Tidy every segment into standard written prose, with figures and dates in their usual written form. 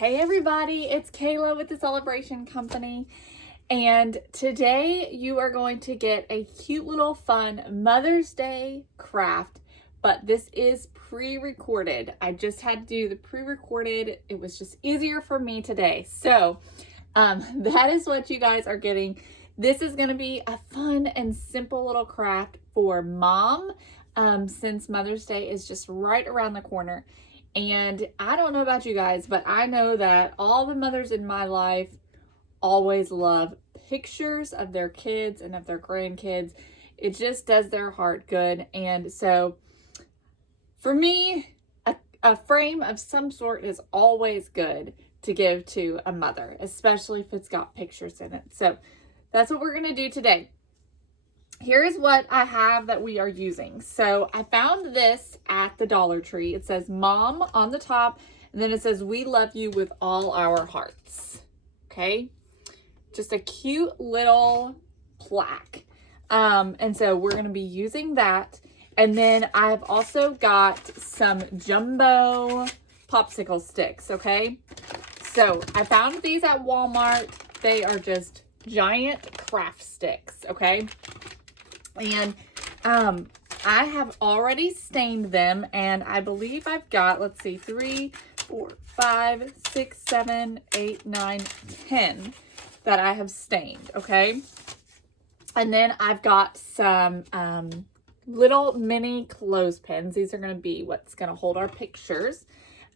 Hey everybody, it's Kayla with the Celebration Company, and today you are going to get a cute little fun Mother's Day craft, but this is pre-recorded. I just had to do the pre-recorded. It was just easier for me today. So that is what you guys are getting. This is going to be a fun and simple little craft for mom, since Mother's Day is just right around the corner. And I don't know about you guys, but I know that all the mothers in my life always love pictures of their kids and of their grandkids. It just does their heart good. And so for me, a frame of some sort is always good to give to a mother, especially if it's got pictures in it. So that's what we're going to do today. Here's what I have that we are using. So I found this at the Dollar Tree. It says Mom on the top, and then it says we love you with all our hearts. Okay, just a cute little plaque. And so we're going to be using that. And then I've also got some jumbo popsicle sticks. Okay, so I found these at Walmart. They are just giant craft sticks. Okay. And I have already stained them, and I believe I've got, let's see, 3, 4, 5, 6, 7, 8, 9, 10 that I have stained, okay? And then I've got some little mini clothespins. These are going to be what's going to hold our pictures.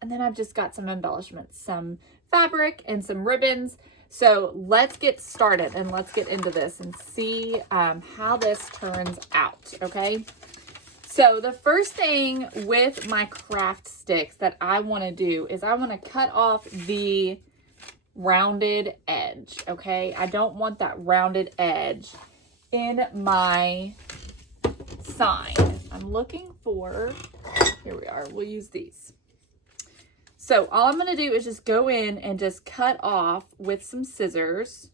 And then I've just got some embellishments, some fabric and some ribbons. So let's get started and let's get into this and see how this turns out, okay? So the first thing with my craft sticks that I want to do is I want to cut off the rounded edge, okay? I don't want that rounded edge in my sign. I'm looking for, here we are, we'll use these. So all I'm going to do is just go in and just cut off with some scissors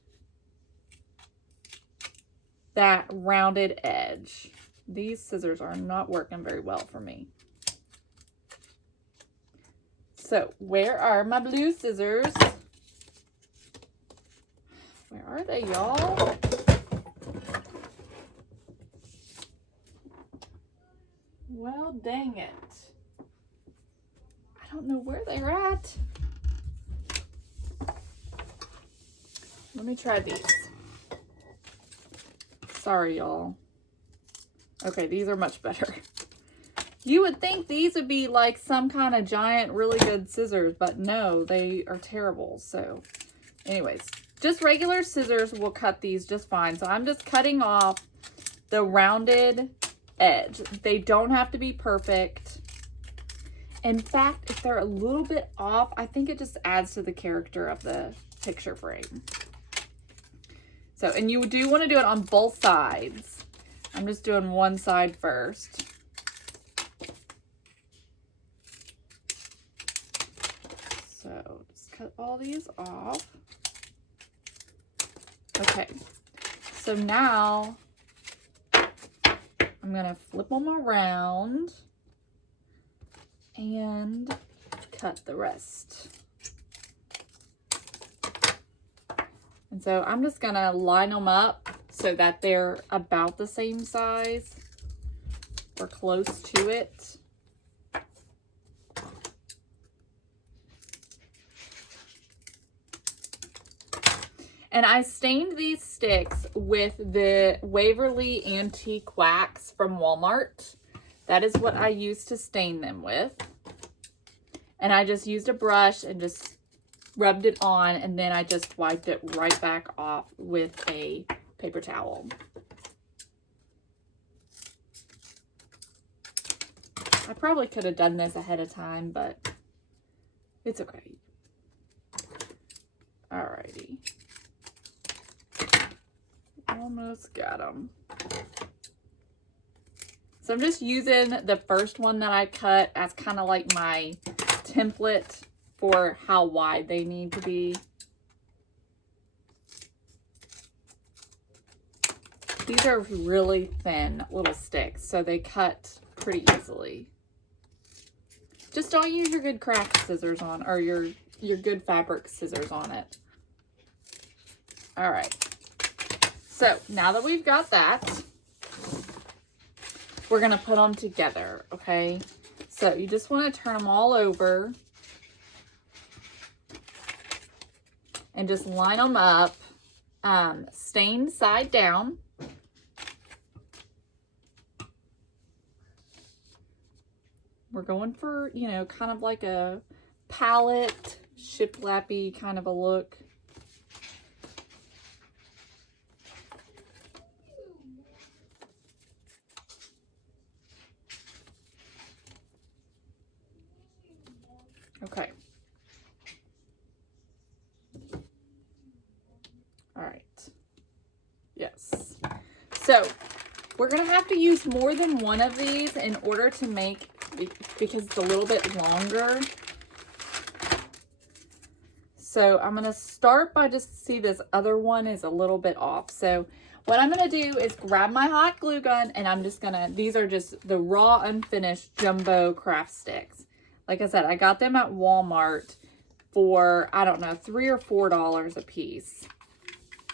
that rounded edge. These scissors are not working very well for me. So where are my blue scissors? Where are they, y'all? Well, dang it. I don't know where they're at. Let me try these. Sorry, y'all. Okay, these are much better. You would think these would be like some kind of giant, really good scissors, but no, they are terrible. So anyways, just regular scissors will cut these just fine. So I'm just cutting off the rounded edge. They don't have to be perfect. In fact, if they're a little bit off, I think it just adds to the character of the picture frame. So, and you do want to do it on both sides. I'm just doing one side first. So, just cut all these off. Okay. So now, I'm going to flip them around and cut the rest. And so I'm just gonna line them up so that they're about the same size or close to it. And I stained these sticks with the Waverly Antique Wax from Walmart. That is what I used to stain them with. And I just used a brush and just rubbed it on, and then I just wiped it right back off with a paper towel. I probably could have done this ahead of time, but it's okay. Alrighty. Almost got them. So I'm just using the first one that I cut as kind of like my template for how wide they need to be. These are really thin little sticks, so they cut pretty easily. Just don't use your good craft scissors on, or your your good fabric scissors on it. All right. So now that we've got that, we're going to put them together, okay? So you just want to turn them all over and just line them up, stained side down. We're going for, you know, kind of like a palette, shiplappy kind of a look. Okay. All right. Yes. So we're going to have to use more than one of these in order to make, because it's a little bit longer. So I'm going to start by just see this other one is a little bit off. So what I'm going to do is grab my hot glue gun and I'm just going to, these are just the raw unfinished jumbo craft sticks. Like I said, I got them at Walmart for, I don't know, $3 or $4 a piece,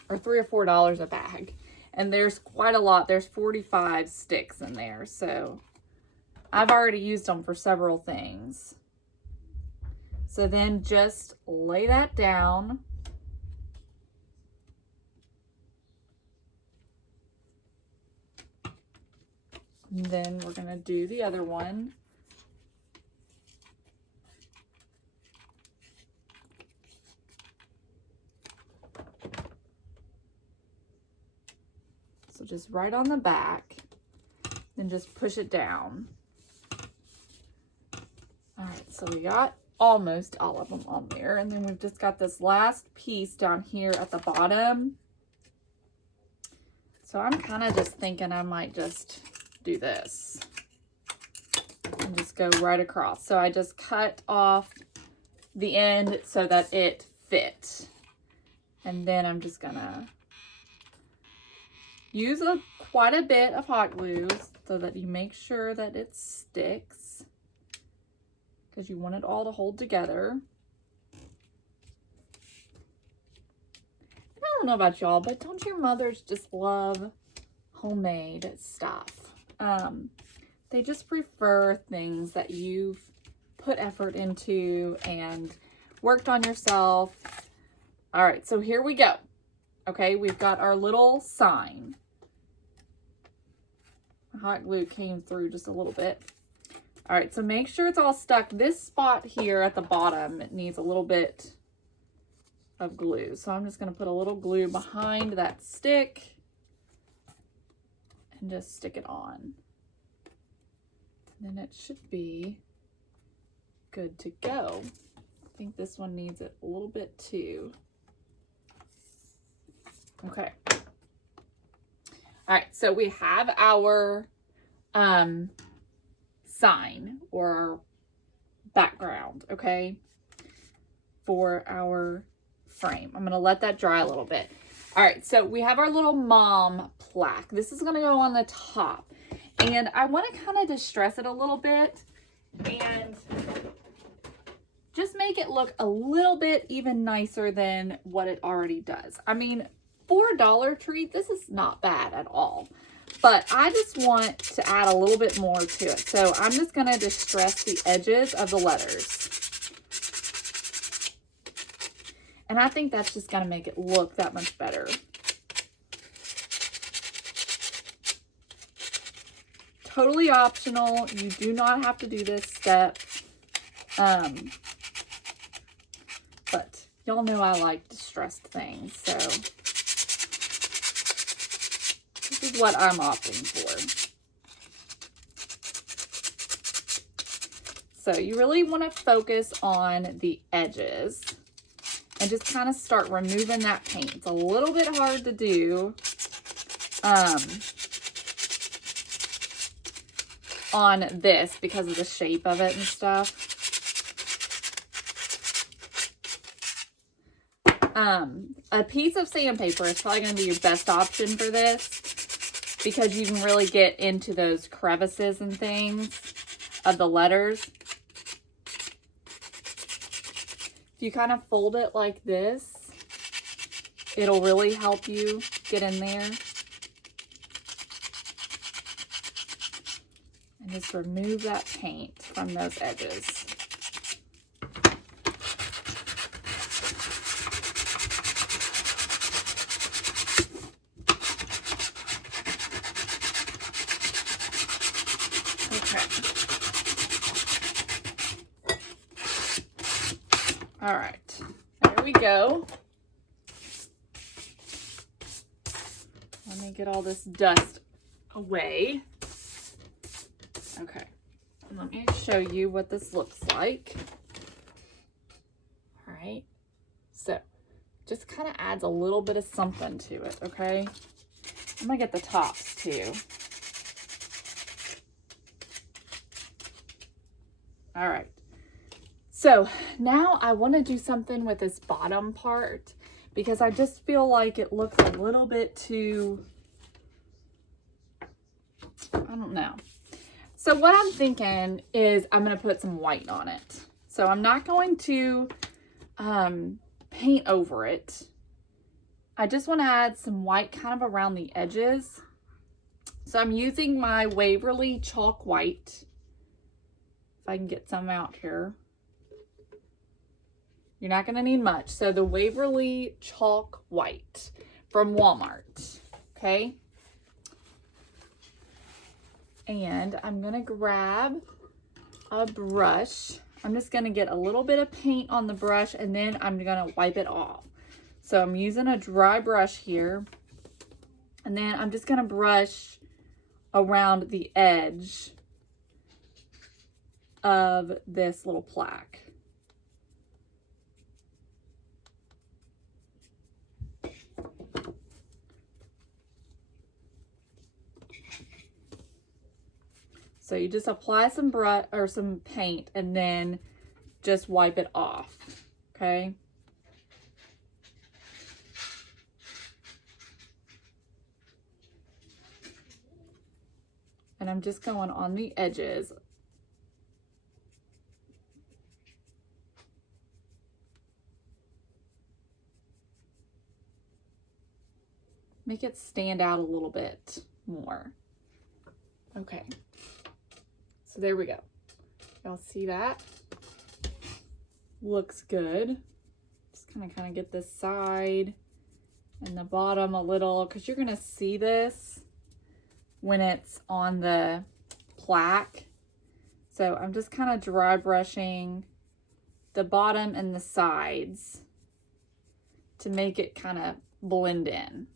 or $3 or $4 a bag. And there's quite a lot. There's 45 sticks in there. So I've already used them for several things. So then just lay that down. And then we're going to do the other one. So just right on the back, then just push it down. All right, so we got almost all of them on there. And then we've just got this last piece down here at the bottom. So I'm kind of just thinking I might just do this and just go right across. So I just cut off the end so that it fit. And then I'm just gonna use quite a bit of hot glue so that you make sure that it sticks, because you want it all to hold together. I don't know about y'all, but don't your mothers just love homemade stuff? They just prefer things that you've put effort into and worked on yourself. All right, so here we go. Okay, we've got our little sign. Hot glue came through just a little bit. All right, so make sure it's all stuck. This spot here at the bottom, it needs a little bit of glue. So I'm just going to put a little glue behind that stick and just stick it on. And then it should be good to go. I think this one needs it a little bit too. Okay. All right, so we have our sign or background, okay, for our frame. I'm gonna let that dry a little bit. All right, so we have our little mom plaque. This is gonna go on the top, and I want to kind of distress it a little bit and just make it look a little bit even nicer than what it already does. I mean, for a Dollar Tree, this is not bad at all, but I just want to add a little bit more to it. So I'm just going to distress the edges of the letters. And I think that's just going to make it look that much better. Totally optional. You do not have to do this step. But y'all know I like distressed things, so this is what I'm opting for. So you really want to focus on the edges and just kind of start removing that paint. It's a little bit hard to do on this because of the shape of it and stuff. A piece of sandpaper is probably going to be your best option for this, because you can really get into those crevices and things of the letters. If you kind of fold it like this, it'll really help you get in there. And just remove that paint from those edges. All right, there we go. Let me get all this dust away. Okay, let me show you what this looks like. All right, so just kind of adds a little bit of something to it, okay? I'm gonna get the tops too. All right. So now I want to do something with this bottom part because I just feel like it looks a little bit too, I don't know. So what I'm thinking is I'm going to put some white on it. So I'm not going to paint over it. I just want to add some white kind of around the edges. So I'm using my Waverly chalk white. If I can get some out here. You're not going to need much. So the Waverly chalk white from Walmart. Okay. And I'm going to grab a brush. I'm just going to get a little bit of paint on the brush and then I'm going to wipe it off. So I'm using a dry brush here. And then I'm just going to brush around the edge of this little plaque. So you just apply some brush or some paint and then just wipe it off, okay? And I'm just going on the edges. Make it stand out a little bit more. Okay. So there we go. Y'all see that? Looks good. Just kind of get this side and the bottom a little, because you're going to see this when it's on the plaque. So I'm just kind of dry brushing the bottom and the sides to make it kind of blend in.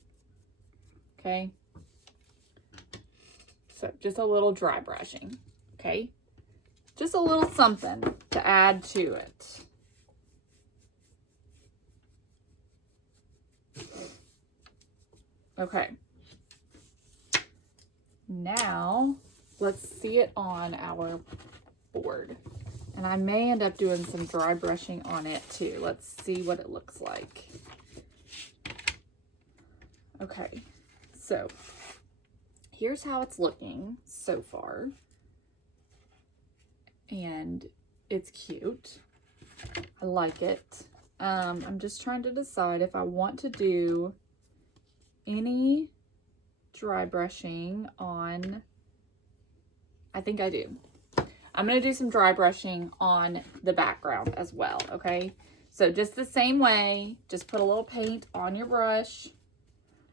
Okay. So just a little dry brushing. Okay, just a little something to add to it. Okay, now let's see it on our board. And I may end up doing some dry brushing on it too. Let's see what it looks like. Okay, so here's how it's looking so far. And it's cute. I like it. I'm just trying to decide if I want to do any dry brushing on, I think I do. I'm going to do some dry brushing on the background as well, okay? So just the same way, just put a little paint on your brush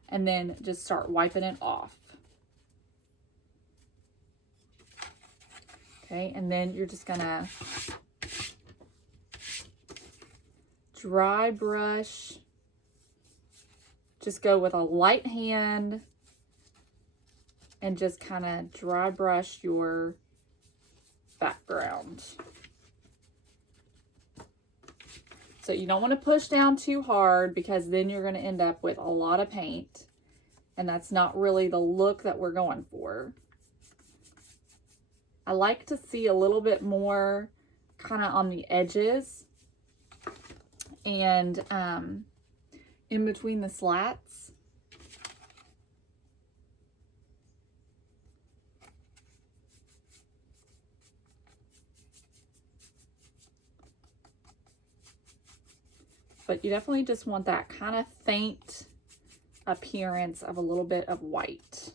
and then just start wiping it off. Okay, and then you're just gonna dry brush. Just go with a light hand and just kind of dry brush your background. So you don't want to push down too hard because then you're going to end up with a lot of paint. And that's not really the look that we're going for. I like to see a little bit more kind of on the edges and in between the slats. but you definitely just want that kind of faint appearance of a little bit of white.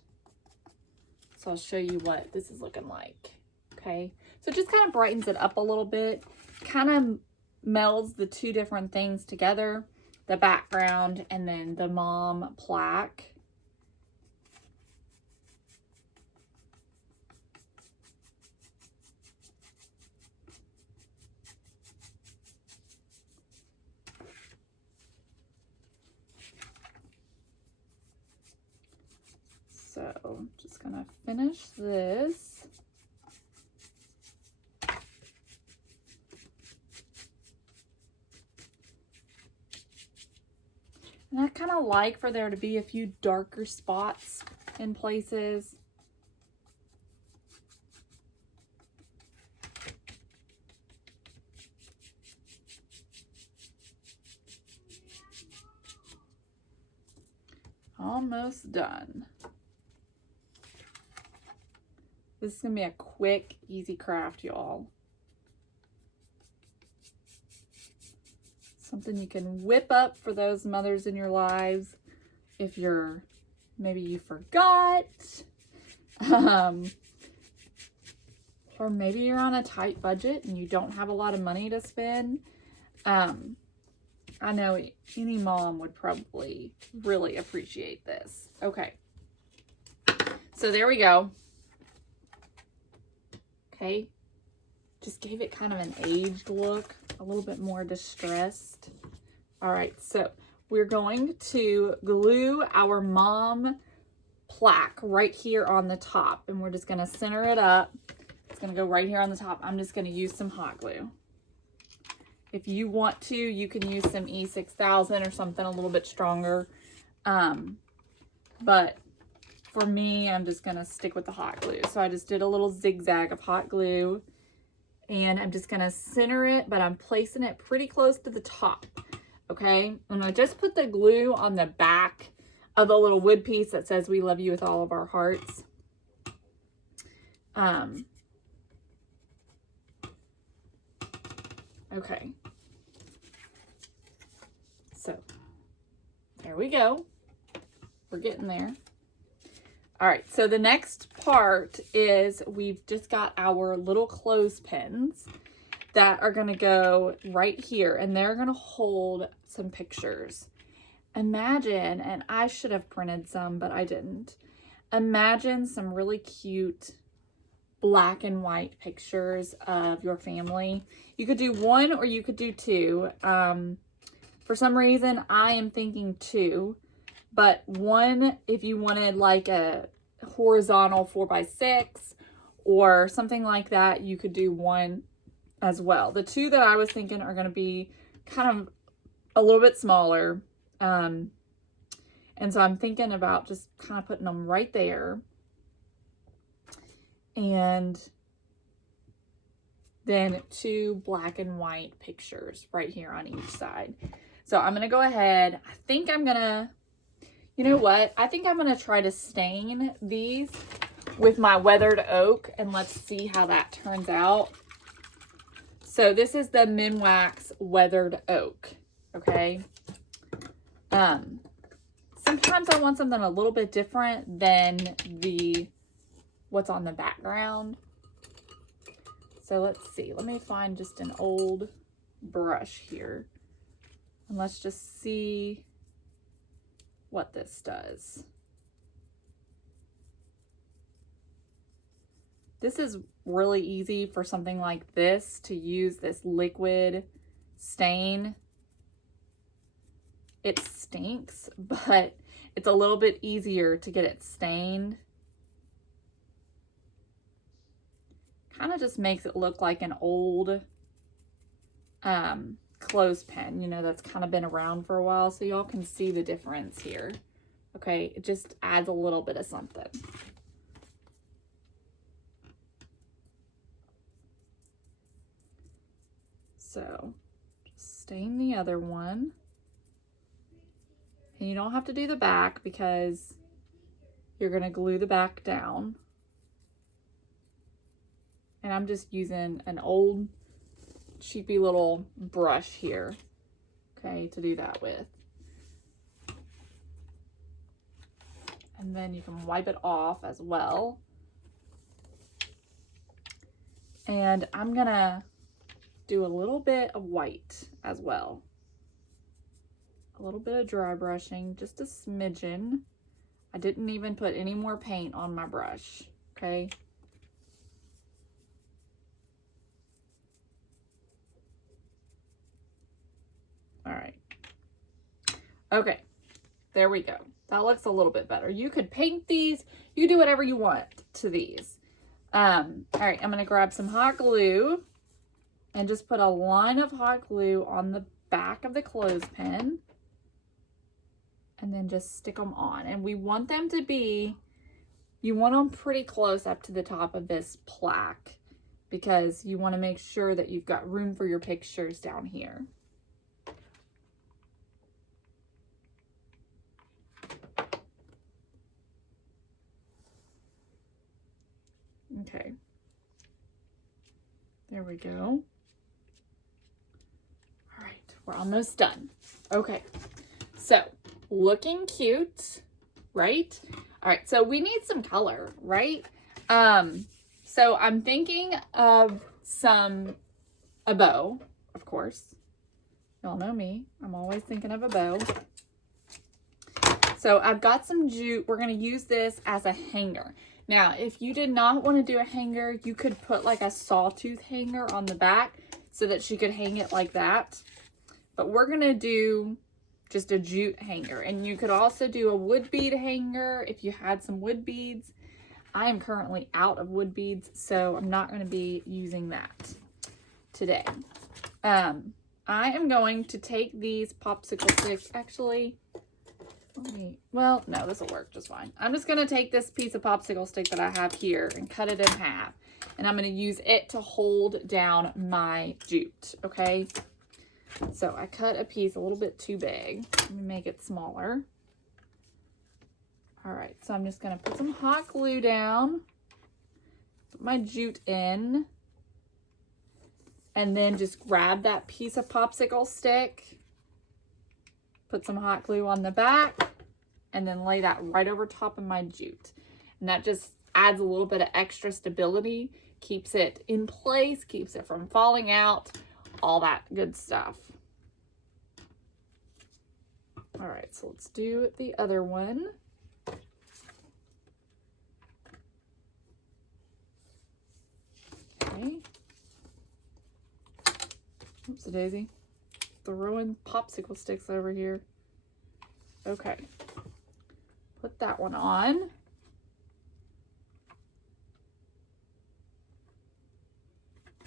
So I'll show you what this is looking like. Okay, so it just kind of brightens it up a little bit, kind of melds the two different things together, the background and then the mom plaque. So I'm just gonna finish this. And I kind of like for there to be a few darker spots in places. Almost done. This is gonna be a quick, easy craft, y'all. Something you can whip up for those mothers in your lives if maybe you forgot, or maybe you're on a tight budget and you don't have a lot of money to spend. I know any mom would probably really appreciate this. Okay, so there we go. Okay, just gave it kind of an aged look, a little bit more distressed. All right, so we're going to glue our mom plaque right here on the top, and we're just gonna center it up. It's gonna go right here on the top. I'm just gonna use some hot glue. If you want to, you can use some E6000 or something a little bit stronger. But for me, I'm just gonna stick with the hot glue. So I just did a little zigzag of hot glue, and I'm just gonna center it, but I'm placing it pretty close to the top, okay? And I just put the glue on the back of the little wood piece that says "We love you with all of our hearts." Okay. So there we go. We're getting there. All right, so the next part is we've just got our little clothespins that are gonna go right here, and they're gonna hold some pictures. Imagine, and I should have printed some, but I didn't. Imagine some really cute black and white pictures of your family. You could do one or you could do two. For some reason, I am thinking two, but one, if you wanted like a horizontal 4x6 or something like that, you could do one as well. The two that I was thinking are going to be kind of a little bit smaller. And so I'm thinking about just kind of putting them right there. And then two black and white pictures right here on each side. So I'm going to go ahead. I think I'm going to, you know what? I think I'm going to try to stain these with my weathered oak, and let's see how that turns out. So this is the Minwax weathered oak. Okay. Sometimes I want something a little bit different than what's on the background. So let's see. Let me find just an old brush here. And let's just see what this does. This is really easy for something like this to use this liquid stain. It stinks, but it's a little bit easier to get it stained. Kind of just makes it look like an old clothespin, you know, that's kind of been around for a while, so y'all can see the difference here. Okay, it just adds a little bit of something. So just stain the other one. And you don't have to do the back because you're going to glue the back down. And I'm just using an old cheapy little brush here. okay, to do that with. And then you can wipe it off as well. And I'm gonna do a little bit of white as well. A little bit of dry brushing, just a smidgen. I didn't even put any more paint on my brush, okay? All right. Okay, there we go. That looks a little bit better. You could paint these. You do whatever you want to these. All right, I'm gonna grab some hot glue and just put a line of hot glue on the back of the clothespin and then just stick them on. And we want them to be, you want them pretty close up to the top of this plaque because you want to make sure that you've got room for your pictures down here. Okay, there we go. All right, we're almost done. Okay, so looking cute, right? All right, so we need some color, right? So I'm thinking of a bow, of course. Y'all know me, I'm always thinking of a bow. So I've got some jute. We're gonna use this as a hanger. Now, if you did not want to do a hanger, you could put like a sawtooth hanger on the back so that she could hang it like that. But we're going to do just a jute hanger. And you could also do a wood bead hanger if you had some wood beads. I am currently out of wood beads, so I'm not going to be using that today. I am going to take these popsicle sticks. Actually, well, no, this will work just fine. I'm just going to take this piece of popsicle stick that I have here and cut it in half. And I'm going to use it to hold down my jute, okay? So I cut a piece a little bit too big. Let me make it smaller. All right, so I'm just going to put some hot glue down, put my jute in, and then just grab that piece of popsicle stick, put some hot glue on the back, and then lay that right over top of my jute. And that just adds a little bit of extra stability, keeps it in place, keeps it from falling out, all that good stuff. All right, so let's do the other one. Okay. Oops, daisy. Throwing popsicle sticks over here. Okay. Put that one on.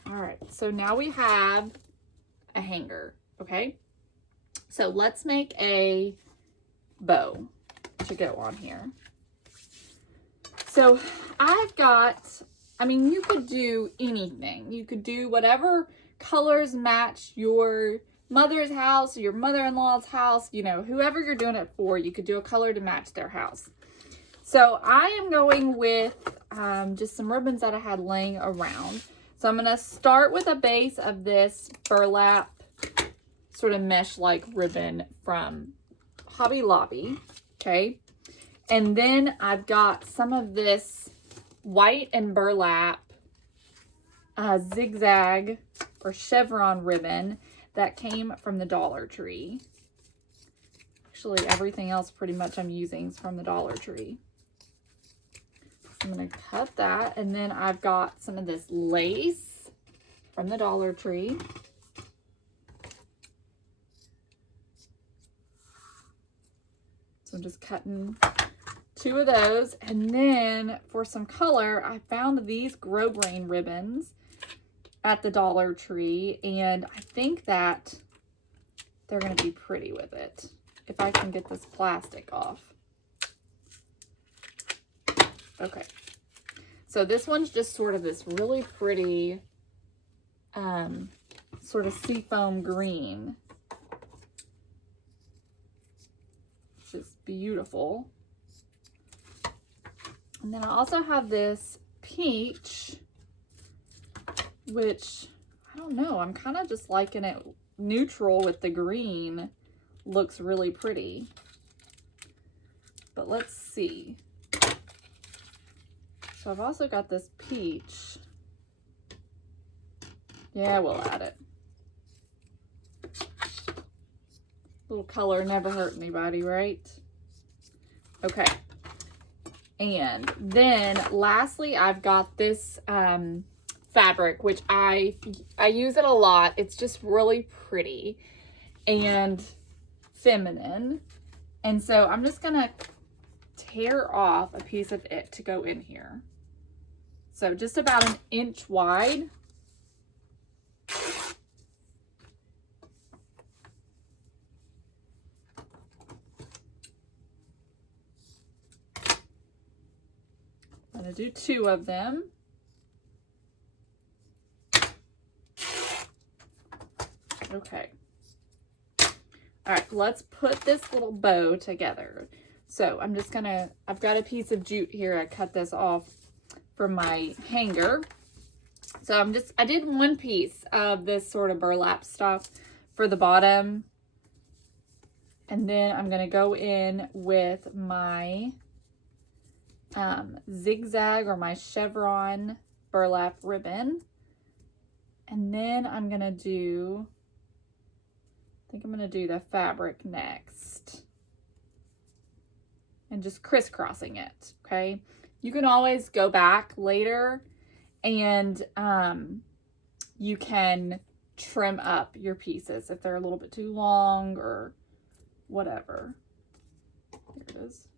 All right, so now we have a hanger, okay? So let's make a bow to go on here. So I've got, I mean, you could do anything. You could do whatever colors match your mother's house, your mother-in-law's house, you know, whoever you're doing it for, you could do a color to match their house. So I am going with just some ribbons that I had laying around. So I'm going to start with a base of this burlap sort of mesh-like ribbon from Hobby Lobby, okay? And then I've got some of this white and burlap zigzag or chevron ribbon that came from the Dollar Tree. Actually, everything else pretty much I'm using is from the Dollar Tree. I'm going to cut that, and then I've got some of this lace from the Dollar Tree. So I'm just cutting 2 of those, and then for some color, I found these grosgrain ribbons at the Dollar Tree, and I think that they're going to be pretty with it if I can get this plastic off. Okay, so this one's just sort of this really pretty sort of seafoam green, which is beautiful. And then I also have this peach, which I don't know, I'm kind of just liking it neutral with the green looks really pretty. But let's see. So I've also got this peach. Yeah, we'll add it. Little color never hurt anybody, right? Okay. And then lastly, I've got this fabric, which I use it a lot. It's just really pretty and feminine. And so I'm just gonna tear off a piece of it to go in here. So just about 1 inch wide. I'm gonna do 2 of them. Okay. All right, let's put this little bow together. So I'm just gonna, I've got a piece of jute here. I cut this off from my hanger. So I did 1 piece of this sort of burlap stuff for the bottom. And then I'm gonna go in with my zigzag or my chevron burlap ribbon. And then I'm gonna do, I think I'm gonna do the fabric next. And just crisscrossing it, okay? You can always go back later and you can trim up your pieces if they're a little bit too long or whatever. Here it is.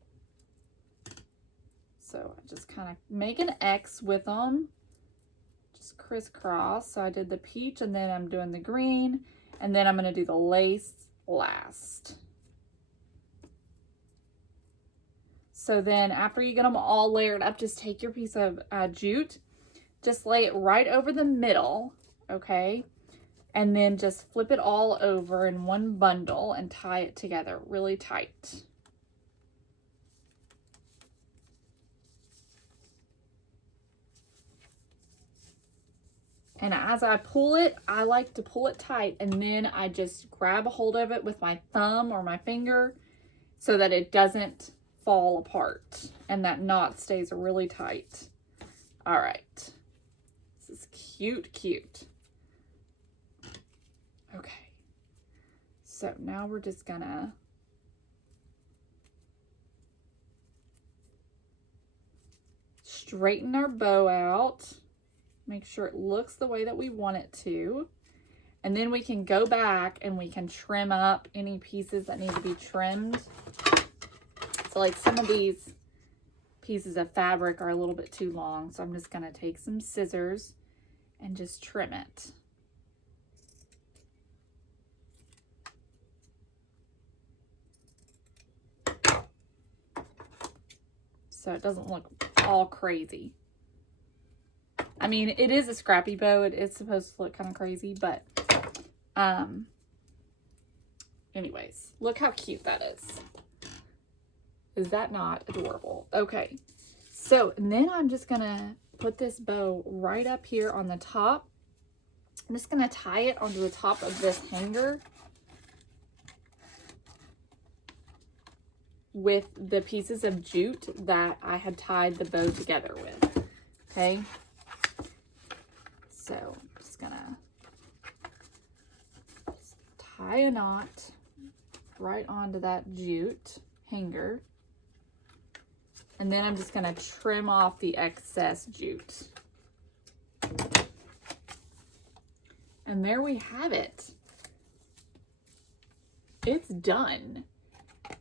So I just kind of make an X with them, just crisscross. So I did the peach and then I'm doing the green and then I'm gonna do the lace last. So then after you get them all layered up, just take your piece of jute, just lay it right over the middle, okay? And then just flip it all over in one bundle and tie it together really tight. And as I pull it, I like to pull it tight and then I just grab a hold of it with my thumb or my finger so that it doesn't fall apart and that knot stays really tight. All right, this is cute, cute. Okay, so now we're just gonna straighten our bow out, make sure it looks the way that we want it to, and then we can go back and we can trim up any pieces that need to be trimmed. So like some of these pieces of fabric are a little bit too long, so I'm just gonna take some scissors and just trim it. So it doesn't look all crazy. I mean, it is a scrappy bow. It is supposed to look kind of crazy, but anyways, look how cute that is. Is that not adorable? Okay, so and then I'm just gonna put this bow right up here on the top. I'm just gonna tie it onto the top of this hanger with the pieces of jute that I had tied the bow together with, okay? So I'm just gonna tie a knot right onto that jute hanger. And then I'm just gonna trim off the excess jute. And there we have it. It's done.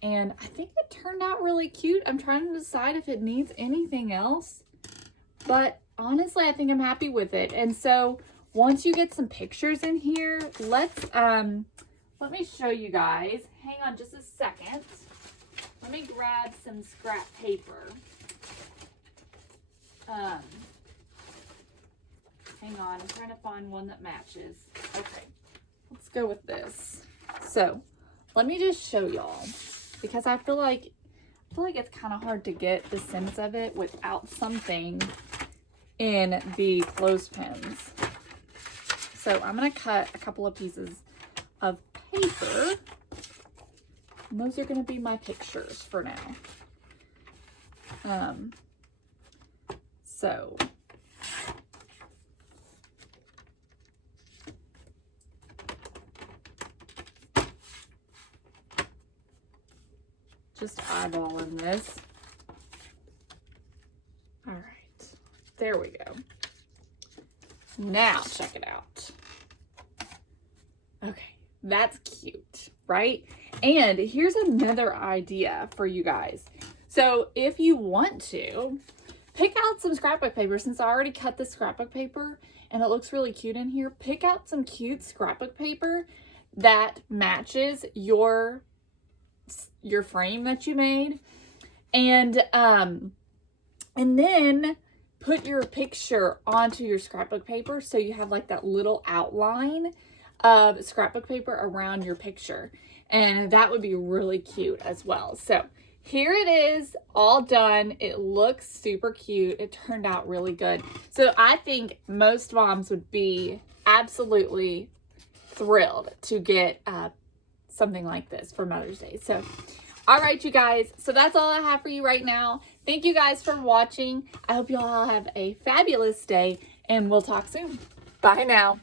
And I think it turned out really cute. I'm trying to decide if it needs anything else, but honestly, I think I'm happy with it. And so once you get some pictures in here, let me show you guys. Hang on just a second. Let me grab some scrap paper. Hang on, I'm trying to find one that matches. Okay, let's go with this. So let me just show y'all, because I feel like it's kind of hard to get the sense of it without something in the clothespins. So I'm gonna cut a couple of pieces of paper. And those are going to be my pictures for now. So just eyeballing this. All right, there we go. Now check it out. Okay, that's cute, right? And here's another idea for you guys. So if you want to, pick out some scrapbook paper. Since I already cut the scrapbook paper and it looks really cute in here, pick out some cute scrapbook paper that matches your frame that you made. And then put your picture onto your scrapbook paper so you have like that little outline of scrapbook paper around your picture. And that would be really cute as well. So here it is, all done. It looks super cute. It turned out really good. So I think most moms would be absolutely thrilled to get something like this for Mother's Day. So, all right, you guys. So that's all I have for you right now. Thank you guys for watching. I hope you all have a fabulous day, and we'll talk soon. Bye now.